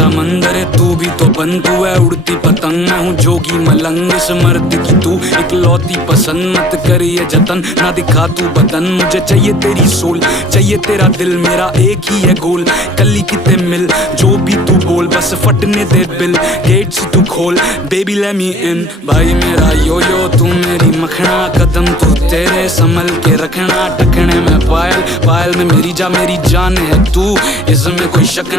समंदर है तू भी तो बन, तू है उड़ती पतंग, मैं हूँ जोगी मलंग, इस मर्द की तू इकलौती पसंद, मत करिए जतन ना दिखा तू बदन, मुझे चाहिए तेरी सोल, चाहिए तेरा दिल, मेरा एक ही है गोल, कली किते मिल जो भी तू बोल, बस फटने दे बिल, गेट्स तू खोल, बेबी लेट मी इन, भाई मेरा यो यो तू मेरी मखना, कदम तू तेरे संभल के रखना, टकने में पायल, पायल में मेरी जान है तू, इसमें कोई शक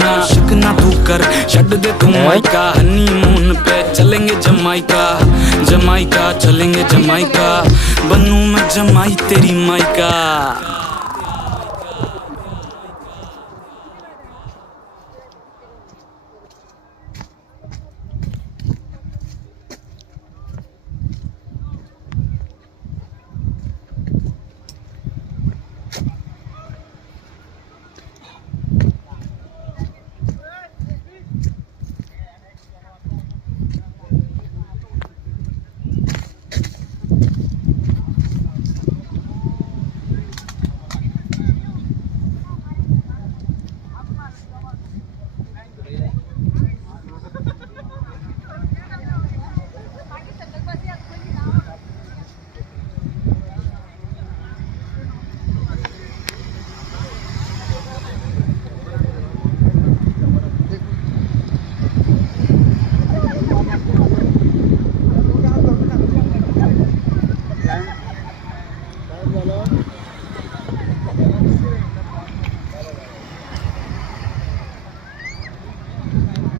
ना तू कर, छड़ दे तू माइका, हनीमून पे चलेंगे जमाइका, जमाइका चलेंगे जमाइका, बनूं मैं जमाई तेरी माइका।